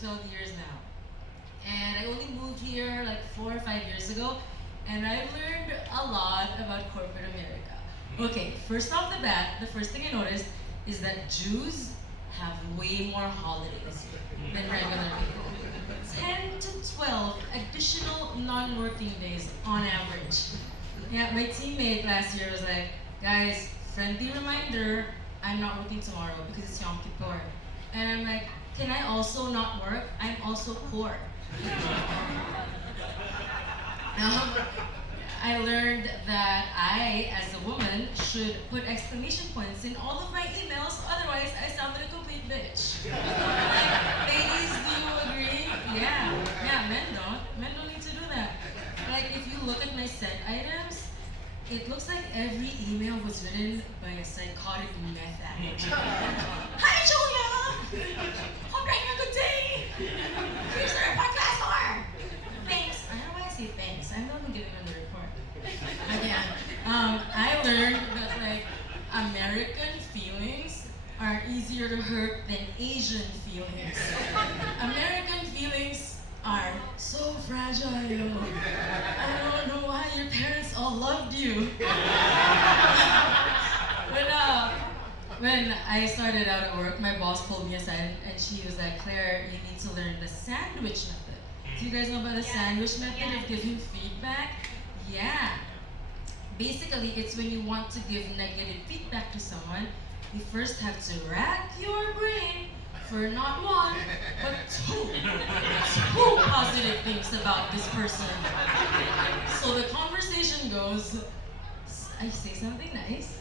12 years now. And I only moved here like 4 or 5 years ago, and I've learned a lot about corporate America. Okay, first off the bat, the first thing I noticed is that Jews have way more holidays than regular people. 10 to 12 additional non-working days on average. Yeah, my teammate last year was like, guys, friendly reminder, I'm not working tomorrow because it's Yom Kippur. And I'm like, can I also not work? I'm also poor. I learned that I, as a woman, should put exclamation points in all of my emails, otherwise I sound like a complete bitch. Like, ladies, do you agree? Yeah, men don't. Men don't need to do that. Like, if you look at my sent items, it looks like every email was written by a psychotic meth addict. Hi, Julia! Hope you're having a good day! Here's the report class for! Thanks. I don't know why I say thanks. I'm the one giving them the report. But yeah, I learned that like American feelings are easier to hurt than Asian feelings. American feelings are so fragile. I don't know why your parents all loved you. When I started out at work, my boss pulled me aside and she was like, Claire, you need to learn the sandwich method. Do you guys know about the sandwich method of giving feedback? Yeah. Basically, it's when you want to give negative feedback to someone, you first have to rack your brain for not one, but two positive things about this person. So the conversation goes, I say something nice,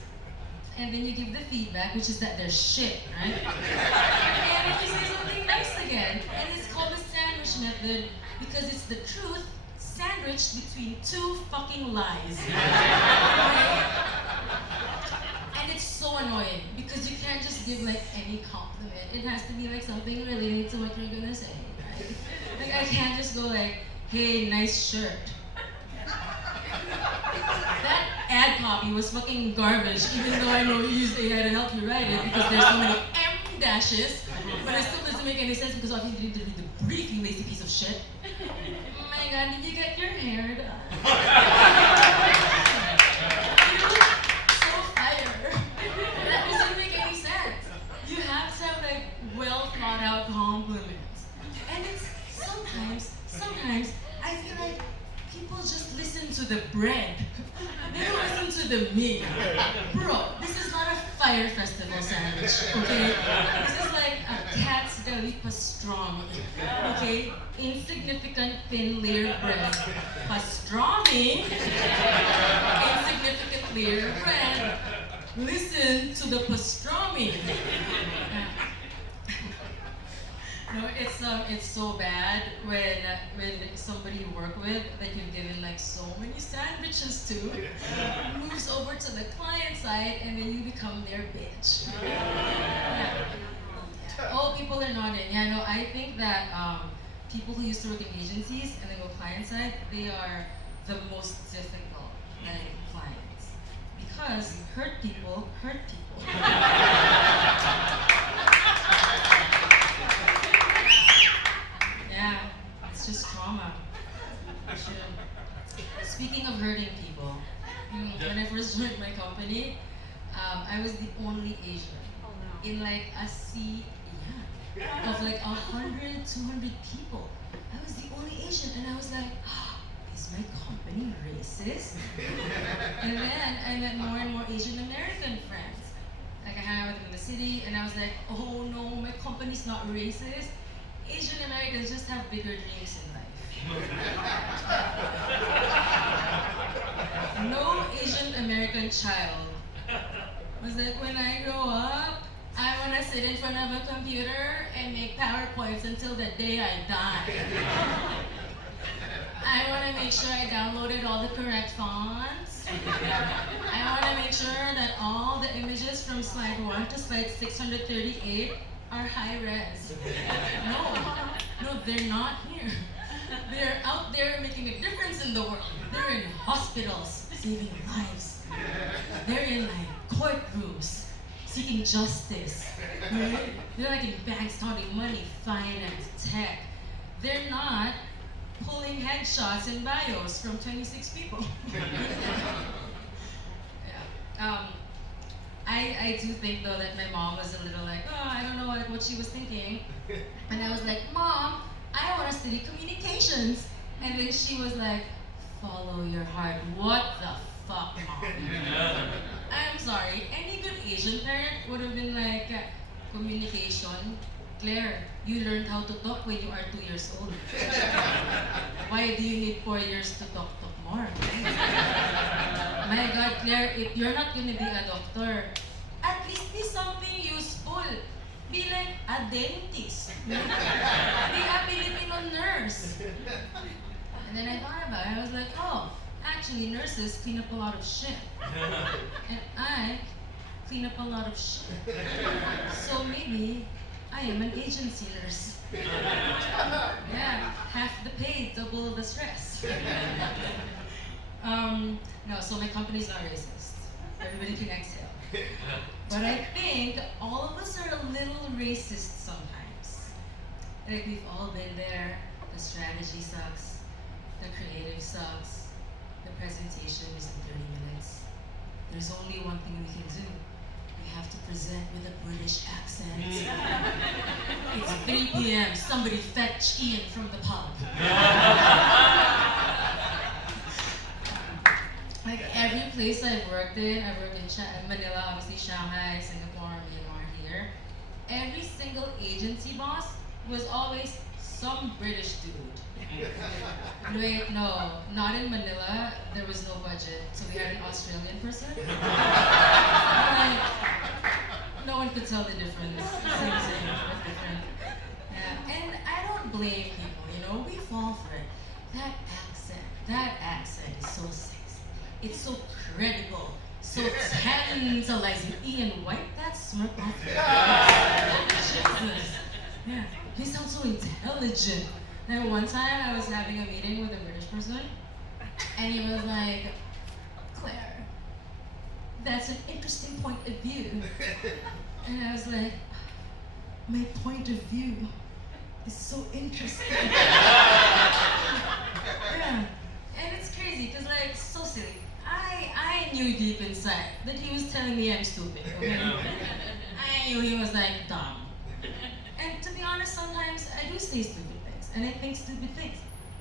and then you give the feedback, which is that they're shit, right? And then you say something nice again, and it's called the sandwich method because it's the truth sandwiched between two fucking lies. And it's so annoying because you can't just give like any compliment. It has to be like something related to what you're gonna say, right? Like I can't just go like, hey, nice shirt. That ad copy was fucking garbage, even though I know you used AI to help you write it because there's so many M dashes, but it still doesn't make any sense because all you need to read the brief, you lazy piece of shit. Oh my god, did you get your hair done? You're so fire. That doesn't make any sense. You have to have like well thought out compliments. And it's sometimes I feel like people just listen to the bread. They don't listen to the meat. Bro, this is not a fire festival sandwich, okay? This is like a cat's deli pastrami, okay? Insignificant thin layer bread. Pastrami, insignificant layer bread. Listen to the pastrami. No, it's so bad when somebody you work with that you've given like so many sandwiches to moves over to the client side and then you become their bitch. Yeah. Oh, people are nodding. Yeah, no, I think that people who used to work in agencies and then go client side, they are the most difficult clients because hurt people hurt people. Yeah, it's just trauma. Speaking of hurting people, when I first joined my company, I was the only Asian in like a sea of like 100, 200 people. I was the only Asian, and I was like, is my company racist? And then I met more and more Asian American friends. Like I hang out with them in the city, and I was like, oh no, my company's not racist. Asian Americans just have bigger dreams in life. No Asian American child was like, when I grow up, I want to sit in front of a computer and make PowerPoints until the day I die. I want to make sure I downloaded all the correct fonts. I want to make sure that all the images from slide 1 to slide 638 are high res. No, they're not here. They're out there making a difference in the world. They're in hospitals, saving lives. They're in like courtrooms, seeking justice. They're like in banks counting money, finance, tech. They're not pulling headshots and bios from 26 people. Yeah. I do think though that my mom was a little like, oh, I don't know what she was thinking. And I was like, Mom, I want to study communications. And then she was like, follow your heart. What the fuck, Mom? I'm sorry. Any good Asian parent would have been like, communication. Claire, you learned how to talk when you are 2 years old. Why do you need 4 years to talk more? My God, Claire, if you're not gonna be a doctor, at least be something useful. Be like a dentist. Be a Filipino nurse. And then I thought about it. I was like, oh, actually nurses clean up a lot of shit. And I clean up a lot of shit. So maybe I am an agency nurse. Yeah, half the pay, double the stress. No, so my company's not racist. Everybody can exhale. But I think all of us are a little racist sometimes. Like we've all been there. The strategy sucks. The creative sucks. The presentation is in 30 minutes. There's only one thing we can do. We have to present with a British accent. It's 3 p.m. Somebody fetch Ian from the pub. Like every place I've worked in, I've worked in Manila, obviously Shanghai, Singapore, Myanmar here. Every single agency boss was always some British dude. Wait, no, not in Manila. There was no budget, so we had an Australian person. Like, no one could tell the difference. Same, but different. Yeah, and I don't blame people. You know, we fall for it. That accent is so sexy. It's so credible, so tantalizing. Ian, wipe that smirk off your face. Jesus. Yeah, he sounds so intelligent. Then one time I was having a meeting with a British person, and he was like, Claire, that's an interesting point of view. And I was like, my point of view is so interesting. Yeah, and it's crazy, because like, so silly. I knew deep inside that he was telling me I'm stupid, okay? I knew he was like dumb. And to be honest, sometimes I do say stupid things, and I think stupid things.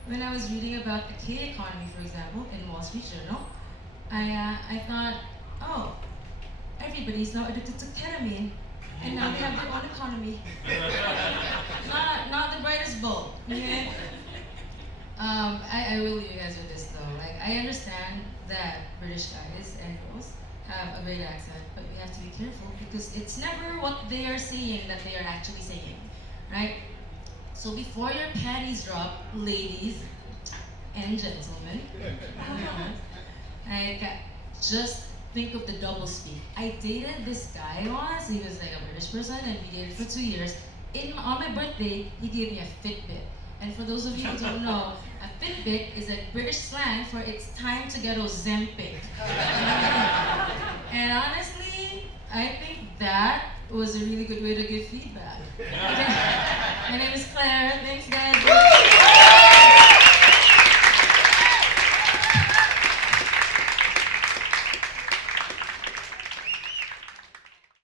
When I was reading about the K economy, for example, in Wall Street Journal, I thought, oh, everybody's now addicted to ketamine, and now they have their own economy. Not the brightest bulb, okay? I will leave you guys with this though. Like, I understand that British guys and girls have a great accent, but we have to be careful because it's never what they are saying that they are actually saying, right? So before your panties drop, ladies and gentlemen, like, just think of the double speak. I dated this guy once. He was like a British person, and we dated for 2 years. On my birthday, he gave me a Fitbit. And for those of you who don't know, a Fitbit is a British slang for it's time to get Ozempic. And honestly, I think that was a really good way to give feedback. My name is Claire. Thanks, guys.